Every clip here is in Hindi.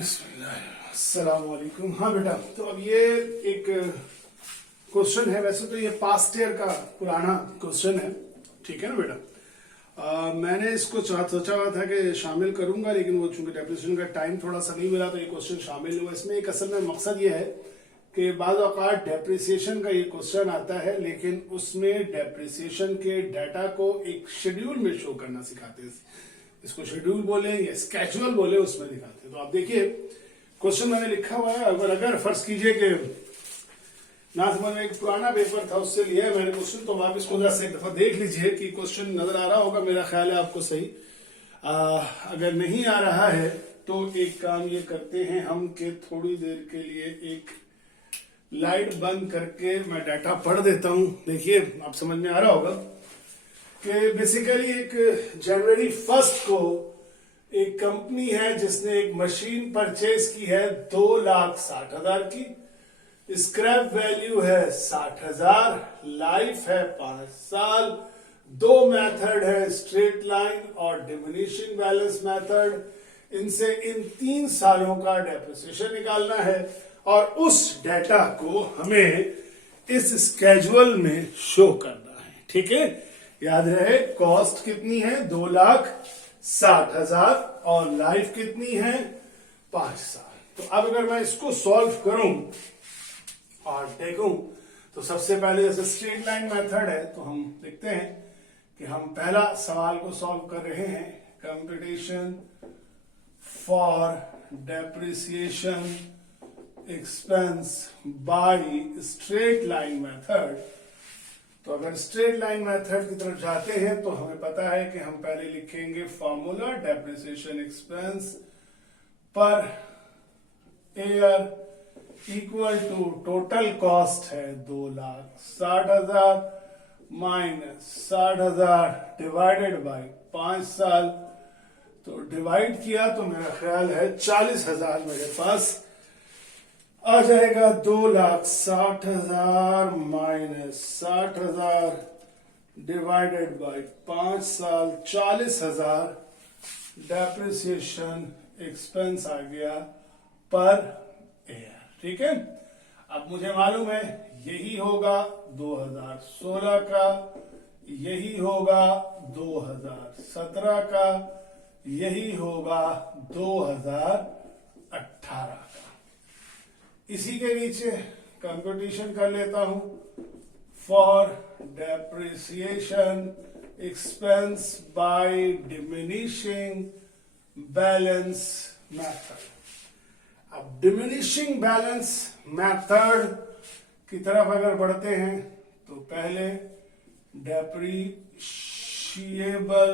अस्सलामुअलैकुम। हाँ बेटा, तो अब ये एक क्वेश्चन है। वैसे तो ये पास्ट ईयर का पुराना क्वेश्चन है, ठीक है ना बेटा। मैंने इसको सोचा हुआ था कि शामिल करूंगा, लेकिन वो चूंकि डेप्रिसिएशन का टाइम थोड़ा सा नहीं मिला तो ये क्वेश्चन शामिल हुआ। इसमें एक असल में मकसद ये है कि बाज़ औक़ात डेप्रिसिएशन का ये क्वेश्चन आता है, लेकिन उसमें डेप्रिसिएशन के डाटा को एक शेड्यूल में शो करना सिखाते हैं। इसको शेड्यूल बोले या स्केजुअल बोले, उसमें दिखाते हैं। तो आप देखिए क्वेश्चन मैंने लिखा हुआ है। अगर फर्ज कीजिए कि ना समझ में एक पुराना पेपर था, उससे लिया है मैंने क्वेश्चन, तो आप इसको जरा से एक दफा देख लीजिए कि क्वेश्चन नजर आ रहा होगा। मेरा ख्याल है आपको सही। अगर नहीं आ रहा है तो एक काम ये करते हैं हम कि थोड़ी देर के लिए एक लाइट बंद करके मैं डाटा पढ़ देता हूं। देखिए आप समझ में आ रहा होगा कि बेसिकली एक जनवरी 1 को एक कंपनी है जिसने एक मशीन परचेज की है 2,60,000 की। स्क्रैप वैल्यू है 60,000, लाइफ है 5 साल। दो मेथड है, स्ट्रेट लाइन और डिमिनिशिंग बैलेंस मेथड। इनसे इन 3 सालों का डेप्रिसिएशन निकालना है और उस डेटा को हमें इस स्केजुअल में शो करना है, ठीक है। याद रहे कॉस्ट कितनी है 2,60,000 और लाइफ कितनी है 5 साल। तो अब अगर मैं इसको सॉल्व करूं और देखूं तो सबसे पहले जैसे स्ट्रेट लाइन मेथड है तो हम देखते हैं कि हम पहला सवाल को सॉल्व कर रहे हैं। Computation for depreciation expense by straight line method. तो अगर स्ट्रेट लाइन मेथड की तरफ जाते हैं तो हमें पता है कि हम पहले लिखेंगे formula depreciation expense per year equal to total cost है 2,60,000 माइनस 60,000 डिवाइडेड बाय 5 साल। तो डिवाइड किया तो मेरा ख्याल है 40,000 मेरे पास आ जाएगा। 2,60,000 माइनस 60,000 डिवाइडेड बाय 5 साल, 40,000 डेप्रिसिएशन एक्सपेंस आ गया पर ईयर, ठीक है। अब मुझे मालूम है यही होगा 2016 का, यही होगा 2017 का, यही होगा 2018 का। इसी के नीचे कंप्यूटेशन कर लेता हूं for depreciation expense by diminishing balance method. अब डिमिनिशिंग बैलेंस मेथड की तरफ अगर बढ़ते हैं तो पहले डेप्रिशिएबल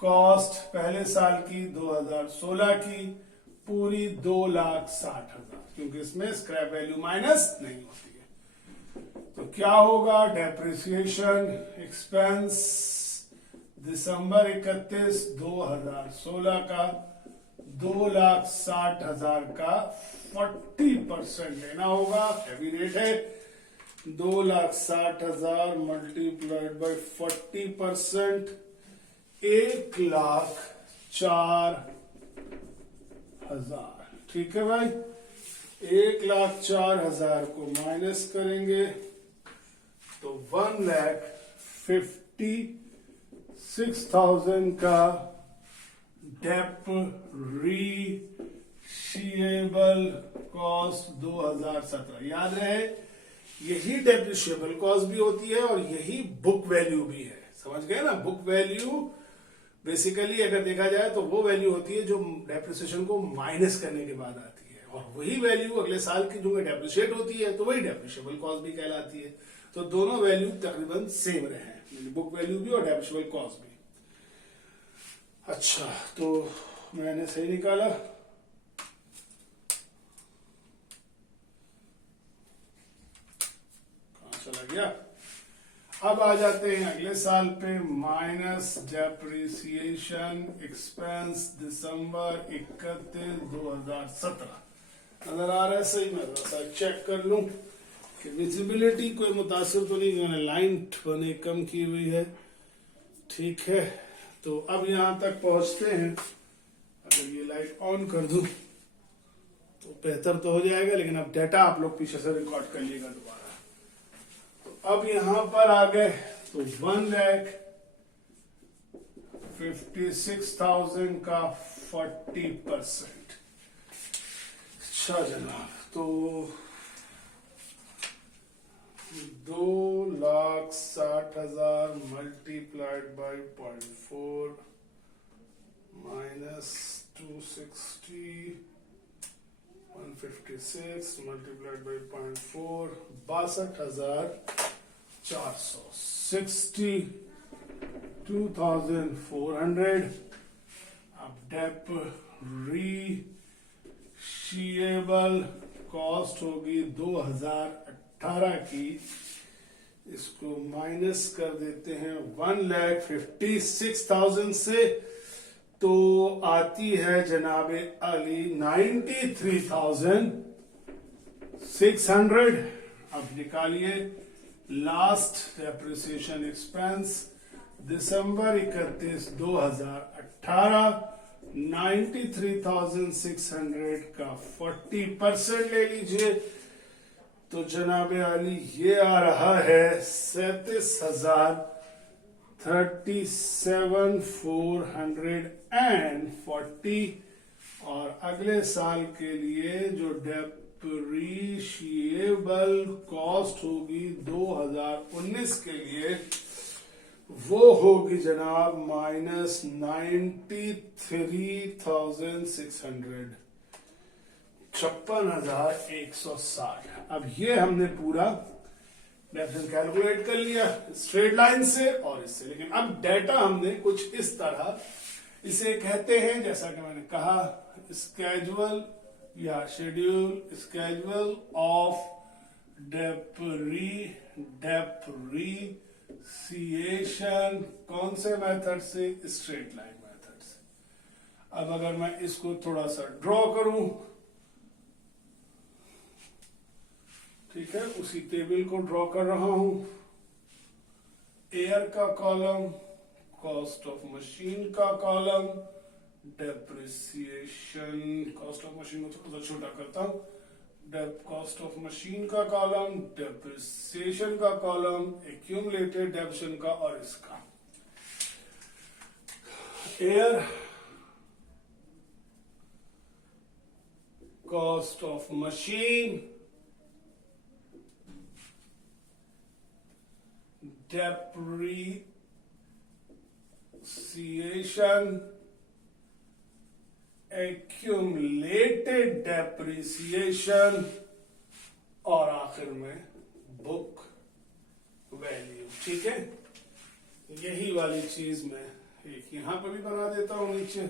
कॉस्ट पहले साल की 2016 की पूरी 2,60,000, क्योंकि इसमें स्क्रैप वैल्यू माइनस नहीं होती है। तो क्या होगा डेप्रिसिएशन एक्सपेंस दिसंबर 31 2016 का 2,60,000 का 40% लेना होगा। हैवी रेट है। 2,60,000 मल्टीप्लाइड बाय 40%, 1,04,000, ठीक है भाई। 1,04,000 को माइनस करेंगे तो 1,56,000 का डेप्रिशिएबल कॉस्ट 2017। याद रहे यही डेप्रिशिएबल कॉस्ट भी होती है और यही बुक वैल्यू भी है। समझ गए ना। बुक वैल्यू बेसिकली अगर देखा जाए तो वो वैल्यू होती है जो डेप्रिसिएशन को माइनस करने के बाद आती है, और वही वैल्यू अगले साल की जो डेप्रिशिएट होती है तो वही डेप्रिशिएबल कॉस्ट भी कहलाती है। तो दोनों वैल्यू तकरीबन सेम रहे हैं, बुक वैल्यू भी और डेप्रिशिएबल कॉस्ट भी। अच्छा, तो मैंने सही निकाला। कहां चला गया। अब आ जाते हैं अगले साल पे। माइनस डेप्रिसिएशन एक्सपेंस दिसंबर 31 2017। नजर आ रहा है सही। मैं चेक कर लूं कि विजिबिलिटी कोई मुतासिर तो नहीं, मैंने लाइन बने कम की हुई है, ठीक है। तो अब यहां तक पहुंचते हैं। अगर ये लाइट ऑन कर दूं बेहतर तो हो जाएगा, लेकिन अब डाटा आप लोग पीछे से रिकॉर्ड कर लीजिएगा दोबारा। तो अब यहां पर आ गए तो 1,56,000 का 40%। अच्छा जनाब, तो 2,60,000 multiplied by 0.4 minus 260 156 multiplied by 0.4 62,400 62,400। अब डेप्रिशिएबल कॉस्ट होगी 2018 की, इसको माइनस कर देते हैं 1,56,000 से, तो आती है जनाबे अली 93,600। अब निकालिए लास्ट डेप्रिसिएशन एक्सपेंस दिसंबर 31, 2018, 93,600 का 40% ले लीजिए, तो जनाबे अली ये आ रहा है 37,440। और अगले साल के लिए जो डेप्रिशिएबल कॉस्ट होगी 2019 के लिए, वो होगी जनाब -93,600, 56,160। अब ये हमने पूरा डेफिनेशन कैलकुलेट कर लिया स्ट्रेट लाइन से और इससे, लेकिन अब डेटा हमने कुछ इस तरह, इसे कहते हैं जैसा कि मैंने कहा स्केड्यूल या शेड्यूल, स्केड्यूल ऑफ डेप्रिसिएशन। कौन से मेथड से? स्ट्रेट लाइन मेथड से। अब अगर मैं इसको थोड़ा सा ड्रॉ करूं, ठीक है, उसी टेबल को ड्रॉ कर रहा हूं। एयर का कॉलम, कॉस्ट ऑफ मशीन का column, depreciation, cost of machine को थोड़ा सा छोटा करता हूं, कॉस्ट ऑफ मशीन का कॉलम, डेप्रिसिएशन का कॉलम, एक्यूमुलेटेड डेप्रिसिएशन का और इसका। Air cost of machine, depreciation, accumulated depreciation और आखिर में बुक वैल्यू। ठीक है, यही वाली चीज मैं एक यहां पर भी बना देता हूं नीचे,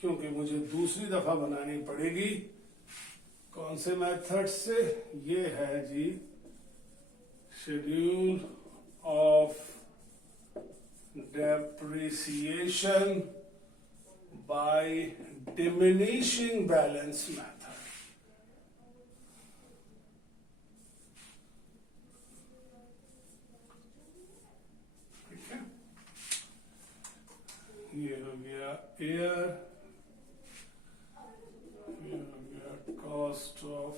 क्योंकि मुझे दूसरी दफा बनानी पड़ेगी। कौन से मेथड से? ये है जी schedule of depreciation by diminishing balance method। ठीक है, ये हो गया एयर, ये हो गया कॉस्ट ऑफ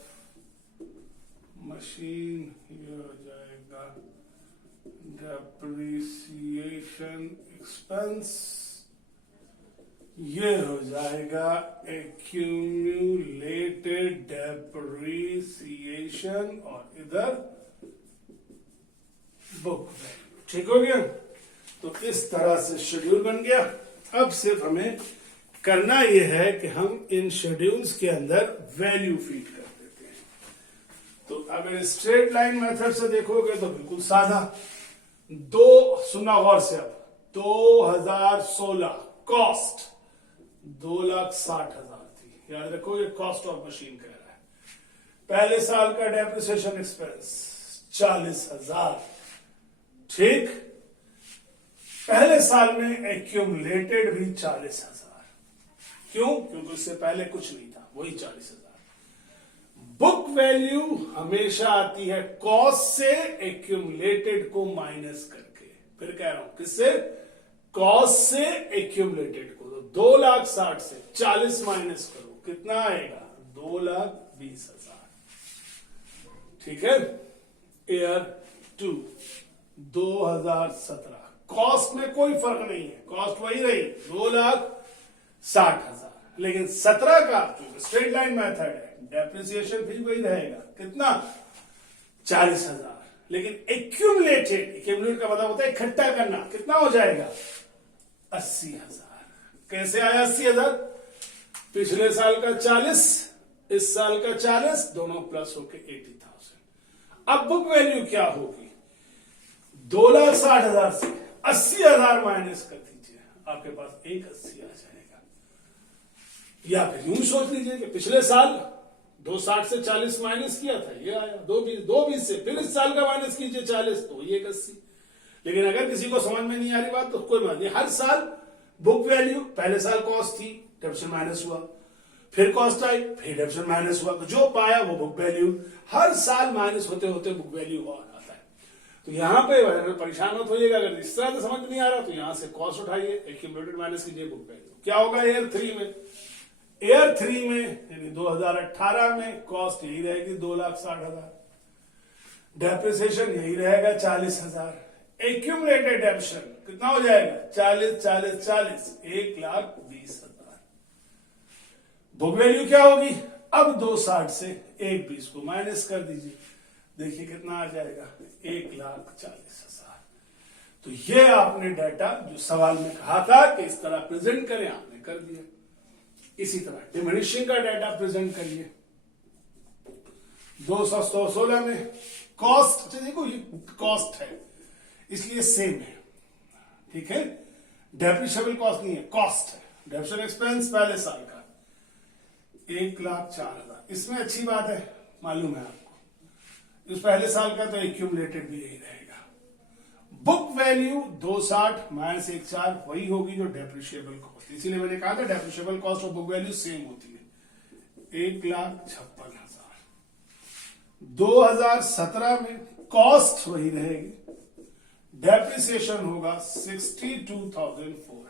मशीन, ये हो जाएगा डेप्रिसिएशन एक्सपेंस, ये हो जाएगा एक्यूमुलेटेड डेप्रिसिएशन और इधर बुक वैल्यू। ठीक हो गया, तो इस तरह से शेड्यूल बन गया। अब सिर्फ हमें करना यह है कि हम इन शेड्यूल्स के अंदर वैल्यू फीड कर देते हैं। तो अगर स्ट्रेट लाइन मेथड से देखोगे तो बिल्कुल सादा, सुना गौर से, अब 2016 कॉस्ट 2,60,000 थी, याद रखो ये कॉस्ट ऑफ मशीन कह रहा है। पहले साल का डेप्रिसिएशन एक्सपेंस 40,000। ठीक, पहले साल में एक्यूमुलेटेड भी 40,000। क्यों? क्योंकि उससे पहले कुछ नहीं था, वही 40,000। बुक वैल्यू हमेशा आती है कॉस्ट से एक्यूमुलेटेड को माइनस करके। फिर कह रहा हूं किससे? कॉस्ट से एक्यूमुलेटेड को। तो 2,60,000 से 40 माइनस करो, कितना आएगा? 2,20,000। ठीक है। ईयर 2 2017, कॉस्ट में कोई फर्क नहीं है, कॉस्ट वही रही 2,60,000, लेकिन 17 का जो स्ट्रेट लाइन मेथड है डेप्रिसिएशन भी वही रहेगा, कितना 40,000, लेकिन एक्यूमुलेट का मतलब होता है इकट्ठा करना, कितना हो जाएगा 80,000। कैसे आया 80,000? पिछले साल का 40, इस साल का 40, दोनों प्लस होके 80,000। अब बुक वैल्यू क्या होगी? 2,60,000 से 80,000 माइनस कर दीजिए, आपके पास 180 आ जाएगा। या फिर यूं सोच लीजिए कि पिछले साल 260 से 40 माइनस किया था, ये आया 220 से, फिर इस साल का माइनस कीजिए 40, तो ये 180। लेकिन अगर किसी को समझ में नहीं आ रही बात तो कोई बात नहीं, हर साल बुक वैल्यू, पहले साल कॉस्ट थी, डेप्रिसिएशन माइनस हुआ, फिर कॉस्ट आई, फिर डेप्रिसिएशन माइनस हुआ, तो जो पाया वो बुक वैल्यू, हर साल माइनस होते होते बुक वैल्यू और आता है। तो यहां पे परेशान मत होइएगा, अगर इस तरह से समझ नहीं आ रहा तो यहां से कॉस्ट उठाइए, एक्यूमुलेटेड माइनस कीजिए बुक वैल्यू। क्या होगा ईयर 3 में? ईयर 3 में यानी 2018 में कॉस्ट यही रहेगी 2,60,000, डेप्रिसिएशन यही रहेगा 40,000, एक्यूमुलेटेड डेप्रिसिएशन कितना हो जाएगा 40 40 40, 1,20,000। बुक वैल्यू क्या होगी? अब 260 से 120 को माइनस कर दीजिए, देखिए कितना आ जाएगा 1,40,000। तो ये आपने डाटा जो सवाल में कहा था कि इस तरह प्रेजेंट करें, आपने कर दिया। इसी तरह डिमिनिशिंग का डाटा प्रेजेंट करिए। 216 में कॉस्ट, देखो ये कॉस्ट है इसलिए सेम है, ठीक है, डेप्रिशिएबल कॉस्ट नहीं है, कॉस्ट है। डेप्रिशिएशन एक्सपेंस पहले साल का 1,04,000, इसमें अच्छी बात है, मालूम है आपको, इस पहले साल का तो एक्यूमुलेटेड भी यही रहेगा। बुक वैल्यू 260 माइनस 1,04 वही होगी जो डेप्रिशिएबल कॉस्ट, इसीलिए मैंने कहा था डेप्रिशिएबल कॉस्ट और बुक वैल्यू सेम होती है। 1,56,000। 2017 में कॉस्ट वही रहेगी, डेप्रिसिएशन होगा 62,400।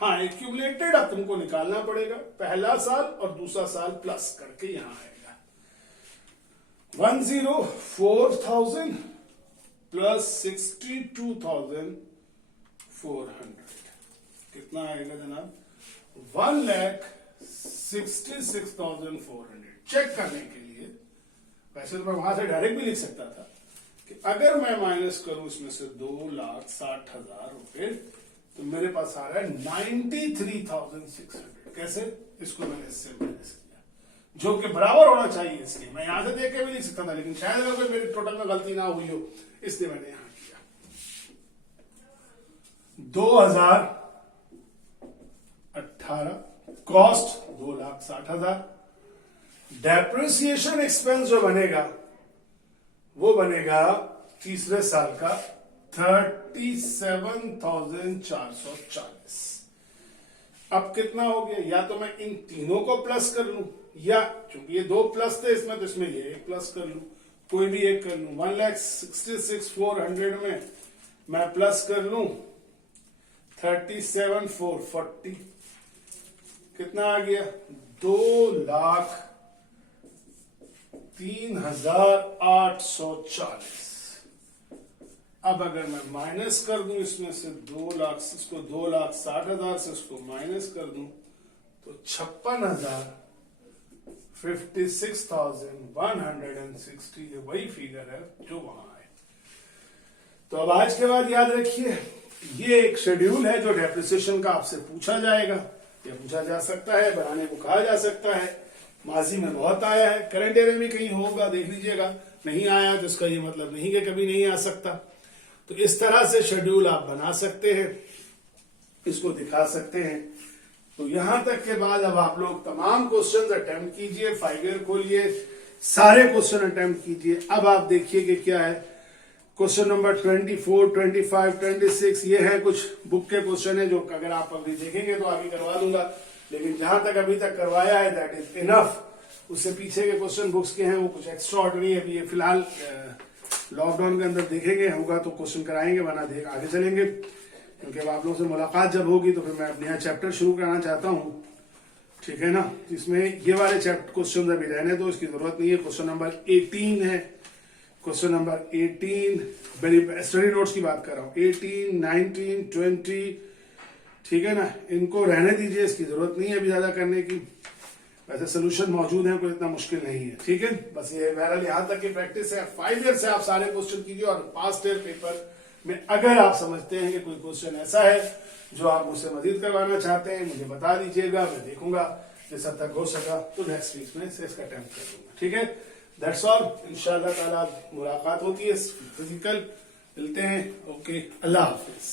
हाँ, एक्यूमुलेटेड अब तुमको निकालना पड़ेगा, पहला साल और दूसरा साल प्लस करके यहां आएगा 104,000 प्लस 62,400, कितना आएगा जनाब? 1,66,400। चेक करने के लिए वैसे तो मैं वहां से डायरेक्ट भी लिख सकता था कि अगर मैं माइनस करूं इसमें से 2,60,000 रुपए, तो मेरे पास आ रहा है 93,600। कैसे? इसको मैंने इससे माइनस किया, जो कि बराबर होना चाहिए इसके। मैं यहां से देख के भी लिख सकता था, लेकिन शायद अगर कोई मेरी टोटल में गलती ना हुई हो, इसलिए मैंने यहां किया। 2018 कॉस्ट 2,60,000, डेप्रिसिएशन एक्सपेंस जो बनेगा वो बनेगा तीसरे साल का 37,440। अब कितना हो गया? या तो मैं इन तीनों को प्लस कर लूं, या चूंकि ये 2 प्लस थे इसमें, तो इसमें ये एक प्लस कर लूं, कोई भी एक कर लूं। 1,66,400 में मैं प्लस कर लूं 37,440, कितना आ गया? 2,03,840। अब अगर मैं माइनस कर दूं इसमें से 2 लाख, इसको 2,60,000 से इसको माइनस कर दूं तो 56,160, ये वही फिगर है जो वहां है। तो अब आज के बाद याद रखिए, ये एक शेड्यूल है जो डेप्रिसिएशन का आपसे पूछा जाएगा, या पूछा जा सकता है, बनाने को कहा जा सकता है। माजी में बहुत आया है, करंट एरिया में कहीं होगा, देख लीजिएगा। नहीं आया तो इसका ये मतलब नहीं कि कभी नहीं आ सकता। तो इस तरह से शेड्यूल आप बना सकते हैं, इसको दिखा सकते हैं। तो यहां तक के बाद अब आप लोग तमाम क्वेश्चंस अटेम्प्ट कीजिए, 5 ईयर खोलिए, सारे क्वेश्चन अटेम्प्ट कीजिए। अब आप देखिए कि क्या है। क्वेश्चन नंबर 24, 25, 26 ये है कुछ बुक के क्वेश्चन है जो अगर आप अभी देखेंगे तो अभी करवा दूंगा, लेकिन जहां तक अभी तक करवाया है दैट इज इनफ। उससे पीछे के क्वेश्चन बुक्स के हैं वो कुछ एक्स्ट्रा ऑर्डिनरी है। अभी ये फिलहाल लॉकडाउन के अंदर देखेंगे, होगा तो क्वेश्चन कराएंगे, वरना आगे चलेंगे, क्योंकि अब आप लोगों से मुलाकात जब होगी तो फिर मैं नया चैप्टर शुरू करना चाहता हूं। ठीक है ना। इसमें ये वाले चैप्टर क्वेश्चन अभी रहने दो, इसकी जरूरत नहीं है। क्वेश्चन नंबर 18 है, क्वेश्चन नंबर 18 मेरी स्टडी नोट्स की बात कर रहा हूँ, 18, 19, 20, ठीक है ना, इनको रहने दीजिए, इसकी जरूरत नहीं है अभी ज्यादा करने की। वैसे सोल्यूशन मौजूद है, कोई इतना मुश्किल नहीं है, ठीक है। बस ये बहरहाल यहाँ तक की प्रैक्टिस है। 5 ईयर से आप सारे क्वेश्चन कीजिए, और पास्ट ईयर पेपर में अगर आप समझते हैं कि कोई क्वेश्चन ऐसा है जो आप मुझसे मजीद करवाना चाहते हैं, मुझे बता दीजिएगा, मैं देखूंगा जिस हद तक हो सका तो नेक्स्ट वीक में से इसका अटेम्प्ट कर दूंगा, ठीक है। That's all. इंशाल्लाह ताला मुलाकात होती है फिजिकल, मिलते हैं। ओके, अल्लाह हाफिज।